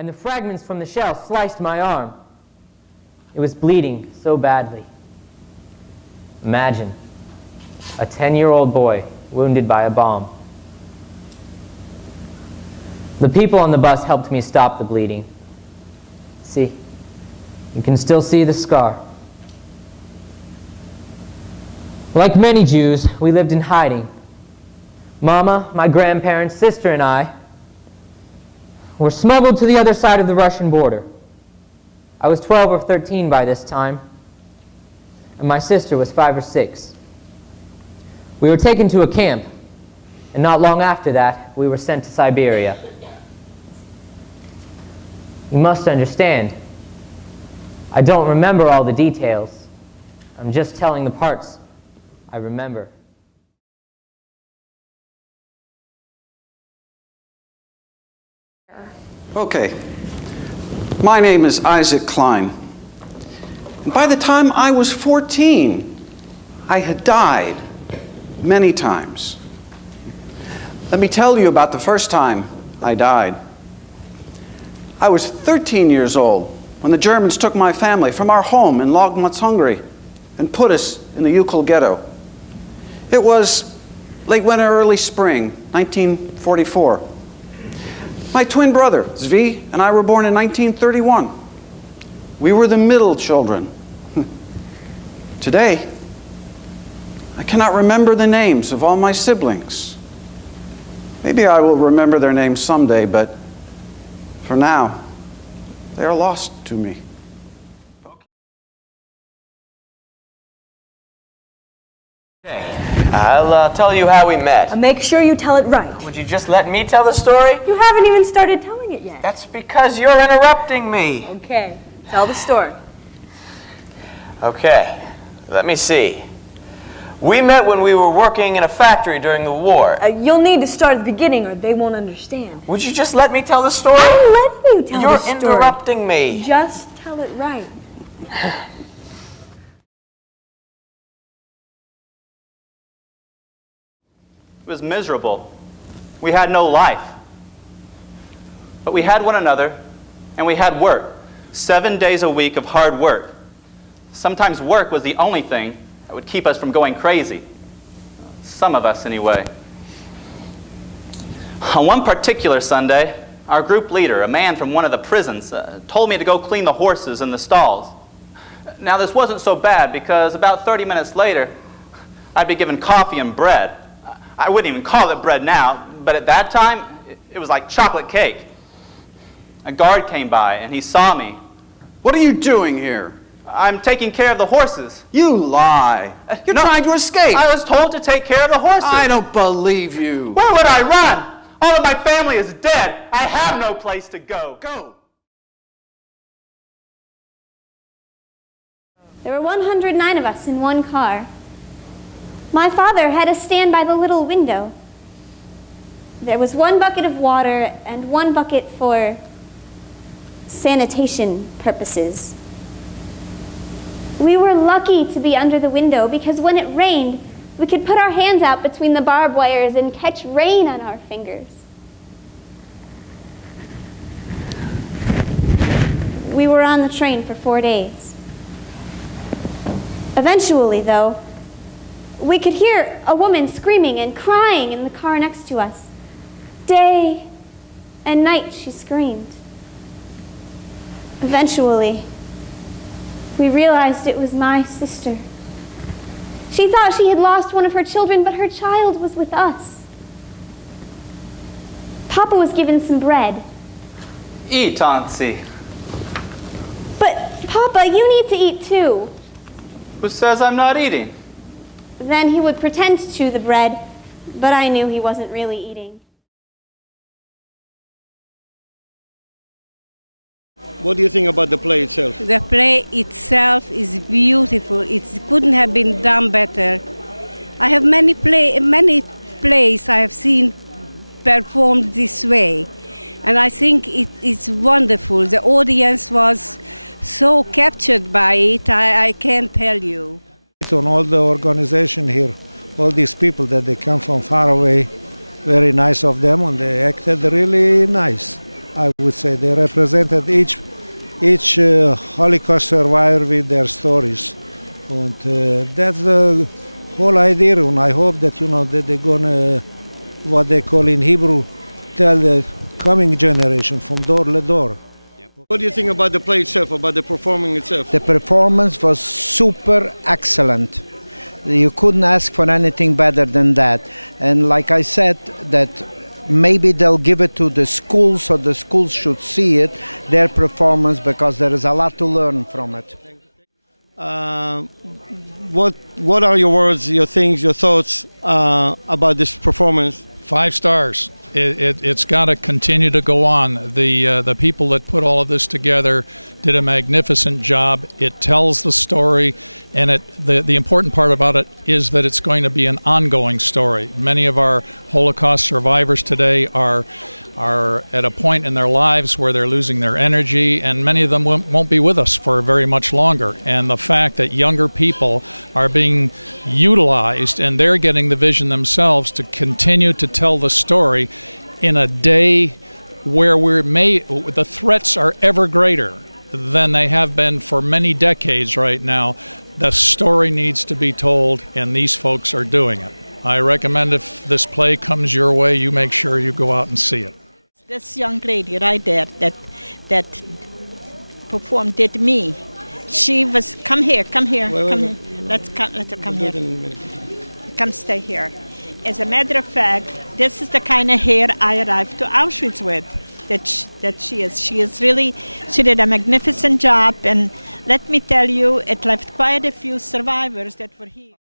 and the fragments from the shell sliced my arm. It was bleeding so badly. Imagine a 10-year-old boy wounded by a bomb. The people on the bus helped me stop the bleeding. See, you can still see the scar. Like many Jews, we lived in hiding. Mama, my grandparents, sister, and I were smuggled to the other side of the Russian border. I was 12 or 13 by this time, and my sister was 5 or 6. We were taken to a camp, and not long after that, we were sent to Siberia. You must understand, I don't remember all the details. I'm just telling the parts I remember. Okay, my name is Isaac Klein. And by the time I was 14, I had died many times. Let me tell you about the first time I died. I was 13 years old when the Germans took my family from our home in Logmotz, Hungary, and put us in the Uccle ghetto. It was late winter, early spring, 1944. My twin brother, Zvi, and I were born in 1931. We were the middle children. Today, I cannot remember the names of all my siblings. Maybe I will remember their names someday, but for now, they are lost to me. Okay, I'll tell you how we met. Make sure you tell it right. Would you just let me tell the story? You haven't even started telling it yet. That's because you're interrupting me. Okay, tell the story. Okay, let me see. We met when we were working in a factory during the war. You'll need to start at the beginning or they won't understand. Would you just let me tell the story? I'm letting you tell the story. You're interrupting me. Just tell it right. It was miserable. We had no life. But we had one another, and we had work. 7 days a week of hard work. Sometimes work was the only thing that would keep us from going crazy. Some of us, anyway. On one particular Sunday, our group leader, a man from one of the prisons, told me to go clean the horses in the stalls. Now, this wasn't so bad because about 30 minutes later, I'd be given coffee and bread. I wouldn't even call it bread now, but at that time, it was like chocolate cake. A guard came by, and he saw me. What are you doing here? I'm taking care of the horses. You lie. You're trying to escape. I was told to take care of the horses. I don't believe you. Where would I run? All of my family is dead. I have no place to go. Go. There were 109 of us in one car. My father had us stand by the little window. There was one bucket of water and one bucket for sanitation purposes. We were lucky to be under the window because when it rained, we could put our hands out between the barbed wires and catch rain on our fingers. We were on the train for 4 days. Eventually, though, we could hear a woman screaming and crying in the car next to us. Day and night she screamed. Eventually, we realized it was my sister. She thought she had lost one of her children, but her child was with us. Papa was given some bread. Eat, Auntie. But, Papa, you need to eat too. Who says I'm not eating? Then he would pretend to chew the bread, but I knew he wasn't really eating. What do you think about the play itself? The play itself is beautiful. It couldn't have been done better. I have many plays I have seen performed this way, and I think it's wonderful. The audience was so captured by it, I can't tell you. On all the organization here, all these people that they come from far away, very nice of them, and they acted really nice. I would say. They represented each Holocaust survivor with their stories. And that's the whole idea, and I hope that, that they're gonna, what they call in Hebrew, tell the coming generation from door to door. What do you think about the play itself, about the performing itself? The performance was super excellent. You couldn't ask for anything better than that. And like I said, that maybe they'll give it to the schools, so the schools should see it, their performance, because there is a lot to learn from it. What are your words, your things, your thoughts about this performance? 5 stars. It's got to continue to go on. The people that put all of this together did a magnificent job. It tells the story, and the important part about it is that it's going to be an ongoing story. Many of our Holocaust survivors today are at a point in their lives where they're losing their energy, and many of them won't be with us for very much longer. And the fact that younger people are being utilized and they're getting the vision themselves to continue to tell the story in a day where the threats are ever greater than they have been for many decades right now, the story needs to be told, and these folks are doing it. I recommend if this play comes your way, you make sure you go out and see it. This young lady right there that performed did me. She was, come here. Let her come here. Come stay here. As a matter of fact, this is the kind of hair I arrived to Auschwitz with. That she is. She did a magnificent job, and let me tell you, it left quite a few survivors that were here.